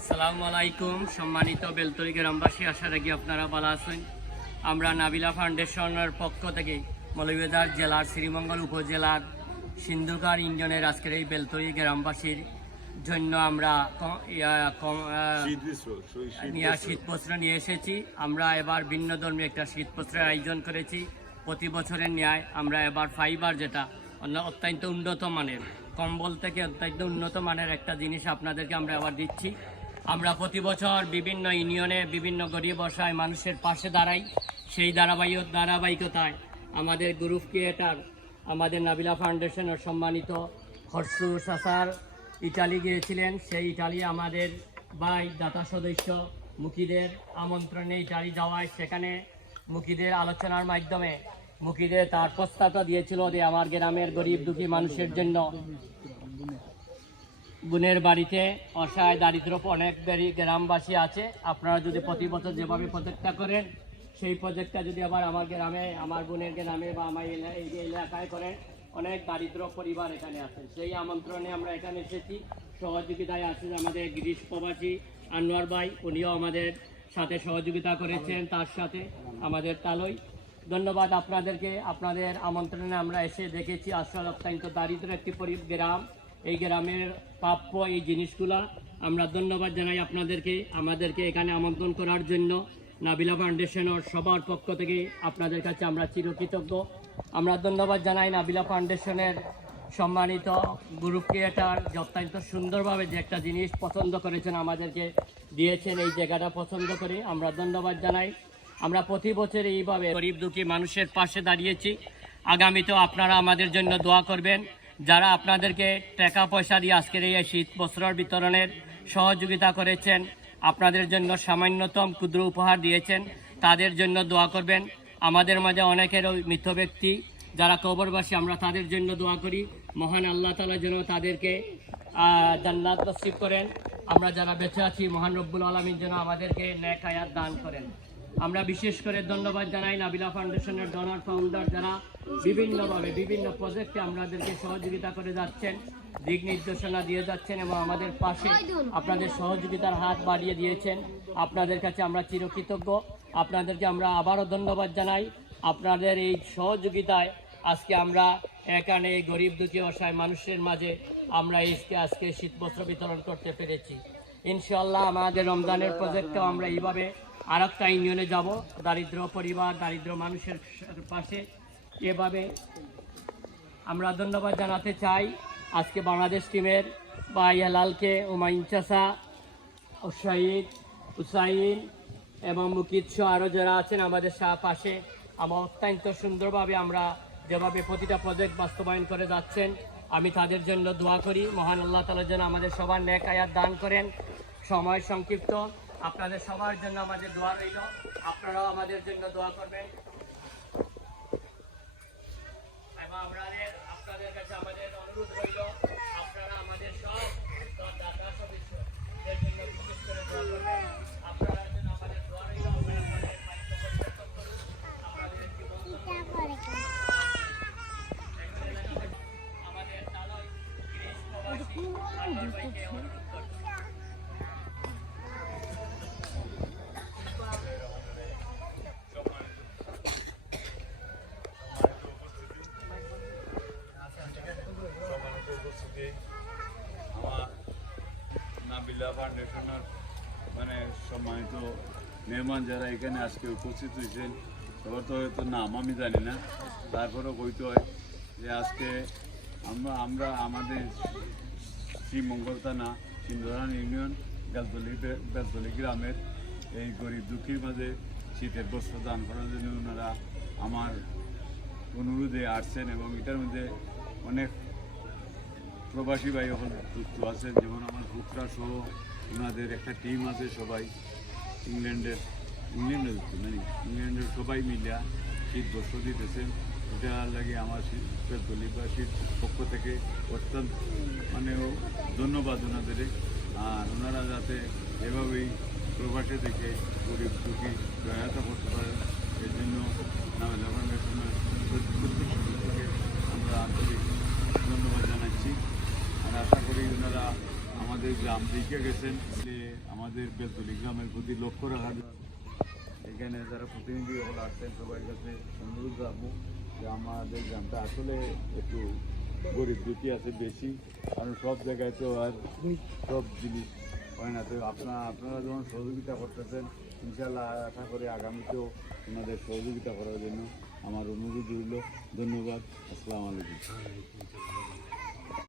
আসসালামু আলাইকুম সম্মানিত বেলতলি গ্রামবাসী, আশা রাখি আপনারা ভালো আছেন। আমরা নাবিলা ফাউন্ডেশনের পক্ষ থেকে মৌলভীবাজার জেলার শ্রীমঙ্গল উপজেলার সিন্ধুকার ইউনিয়নের আজকের এই বেলতলি গ্রামবাসীর জন্য আমরা শীতবস্ত্র নিয়ে এসেছি। আমরা এবার ভিন্ন ধর্মী একটা শীতবস্ত্রের আয়োজন করেছি। প্রতি বছরের ন্যায় আমরা এবার ফাইবার, যেটা অত্যন্ত উন্নত মানের, কম্বল থেকে অত্যন্ত উন্নত মানের একটা জিনিস আপনাদেরকে আমরা আবার দিচ্ছি। আমরা প্রতি বছর বিভিন্ন ইউনিয়নে বিভিন্ন গরিব অসহায় মানুষের পাশে দাঁড়াই। সেই ধারাবাহিকতায় আমাদের গ্রুপ ক্রিয়েটার, আমাদের নাবিলা ফাউন্ডেশনের সম্মানিত খসরু সাসার ইটালি গিয়েছিলেন। সেই ইটালি আমাদের ভাই দাতা সদস্য মুকিদের আমন্ত্রণে ইটালি যাওয়ায় সেখানে মুকিদের আলোচনার মাধ্যমে মুকিদের তার প্রস্তাবটা দিয়েছিল যে আমার গ্রামের গরিব দুঃখী মানুষের জন্য বোনের বাড়িতে অসহায় দারিদ্র অনেক গ্রামবাসী আছে। আপনারা যদি প্রতি বছর যেভাবে প্রজেক্টটা করেন, সেই প্রজেক্টটা যদি আবার আমার গ্রামে, আমার বোনের গ্রামে বা আমার এই এলাকায় করেন, অনেক দারিদ্র পরিবার এখানে আছে। সেই আমন্ত্রণে আমরা এখানে এসেছি। সহযোগিতায় আছেন আমাদের গিরিশ প্রবাসী আনোয়ার ভাই, উনিও আমাদের সাথে সহযোগিতা করেছেন, তার সাথে আমাদের তালই। ধন্যবাদ আপনাদেরকে। আপনাদের আমন্ত্রণে আমরা এসে দেখেছি আসলে অত্যন্ত দারিদ্র একটি গ্রাম। এই গ্রামের প্রাপ্য এই জিনিসগুলা আমরা ধন্যবাদ জানাই আপনাদেরকে, আমাদেরকে এখানে আমন্ত্রণ করার জন্য। নাবিলা ফাউন্ডেশনের সবার পক্ষ থেকে আপনাদের কাছে আমরা চিরকৃতজ্ঞ। আমরা ধন্যবাদ জানাই নাবিলা ফাউন্ডেশনের সম্মানিত গ্রুপ ক্রিয়েটার, যে অত্যন্ত সুন্দরভাবে যে একটা জিনিস পছন্দ করেছেন, আমাদেরকে দিয়েছেন। এই জায়গাটা পছন্দ করে আমরা ধন্যবাদ জানাই। আমরা প্রতি বছর এইভাবে গরিব দুঃখী মানুষের পাশে দাঁড়িয়েছি। আগামীতেও আপনারা আমাদের জন্য দোয়া করবেন। যারা আপনাদেরকে টাকা পয়সা দিয়ে আজকের এই শীত বস্ত্র বিতরণের সহযোগিতা করেছেন, আপনাদের জন্য সামান্যতম ক্ষুদ্র উপহার দিয়েছেন, তাদের জন্য দোয়া করবেন। আমাদের মাঝে অনেকের মৃত ব্যক্তি যারা কবরবাসী, আমরা তাদের জন্য দোয়া করি। মহান আল্লাহ তাআলা যেন তাদেরকে জান্নাত নসিব করেন। আমরা যারা বেঁচে আছি, মহান রব্বুল আলামিন যেন আমাদেরকে নেক হায়াত দান করেন। আমরা বিশেষ করে ধন্যবাদ জানাই নাবিলা ফাউন্ডেশনের ডোনার ফাউন্ডার, যারা বিভিন্নভাবে বিভিন্ন প্রজেক্টে আমাদেরকে সহযোগিতা করে যাচ্ছেন, দিক নির্দেশনা দিয়ে যাচ্ছেন এবং আমাদের পাশে আপনাদের সহযোগিতার হাত বাড়িয়ে দিয়েছেন। আপনাদের কাছে আমরা চিরকৃতজ্ঞ। আপনাদেরকে আমরা আবারও ধন্যবাদ জানাই। আপনাদের এই সহযোগিতায় আজকে আমরা এখানে গরিব দুঃখী অসহায় মানুষের মাঝে আমরা আজকে শীতবস্ত্র বিতরণ করতে পেরেছি। ইনশাআল্লাহ আমাদের রমজানের প্রজেক্টটাও আমরা এইভাবে আর একটা ইউনিয়নে যাব, দারিদ্র পরিবার, দারিদ্র মানুষের পাশে। এভাবে আমরা ধন্যবাদ জানাতে চাই আজকে বাংলাদেশ টিমের ভাই হেলালকে, হুমায়ুন চাচা, শহীদ হুসাইন এবং মুকিদ সহ আরও যারা আছেন আমাদের পাশে। আমার অত্যন্ত সুন্দরভাবে আমরা যেভাবে প্রতিটা প্রজেক্ট বাস্তবায়ন করে যাচ্ছেন, আমি তাদের জন্য দোয়া করি। মহান আল্লাহ তাআলা যেন আমাদের সবার নেক হায়াত দান করেন। সময় সংক্ষিপ্ত, আপনাদের সবার জন্য আমাদের দোয়া রইল। আপনারাও আমাদের জন্য দোয়া করবেন এবং আপনাদের কাছে আমাদের অনুরোধ রইল, আপনারা আমাদের সব দাতা সদস্যদের জন্য বিশেষ করে দোয়া করবেন। আপনারা যেন আমাদের দোয়া রইল, আপনারা আমাদের দায়িত্ব পরিবর্তন করুন। আমাদের আমাদের তালয় গিরিশ প্রবাসী আনোয়ার ভাইকে অনুরোধ করছি। আমার নাবিলা ফাউন্ডেশনের সম্মানিত মেহমান যারা এখানে আজকে উপস্থিত হয়েছেন, সবার তো হয়তো নাম আমি জানি না, তারপরেও বইতে হয় যে আজকে আমরা আমাদের শ্রীমঙ্গল থানা সিন্ধুরান ইউনিয়ন বেলতলি গ্রামের এই গরিব দুঃখীর মাঝে শীতের বস্ত্র দান করার জন্য ওনারা আমার অনুরোধে আসছেন এবং এটার মধ্যে অনেক প্রবাসী ভাই যুক্ত আছেন, যেমন আমার ভুকরা সহ ওনাদের একটা টিম আছে, সবাই ইংল্যান্ডের সবাই মিলিয়া শীত বস্ত্র দিতেছেন। এটা লাগে আমার বেলতলিবাসীর পক্ষ থেকে অত্যন্ত ধন্যবাদ ওনাদের। আর ওনারা যাতে এভাবেই প্রবাসে থেকে গরিব দুঃখী সহায়তা করতে পারেন, এর জন্য নাবিলা ফাউন্ডেশনের আমরা আন্তরিক ধন্যবাদ জানাচ্ছি। আর আশা করি ওনারা আমাদের গ্রাম দেখে গেছেন যে আমাদের বেলতলি গ্রামের প্রতি লক্ষ্য রাখার জন্য এখানে যারা প্রতিনিধি হল আসছেন সবার কাছে অনুরোধ রাখবো যে আমাদের গ্রামটা আসলে একটু গরিব দুটি আছে বেশি, কারণ সব জায়গায় তো আর সব জিনিস হয় না। তো আপনারা যখন সহযোগিতা করতেছেন, ইনশাল্লাহ আশা করি আগামীতেও ওনাদের সহযোগিতা করার জন্য আমার অনুরোধ রইল। ধন্যবাদ। আসসালামু আলাইকুম।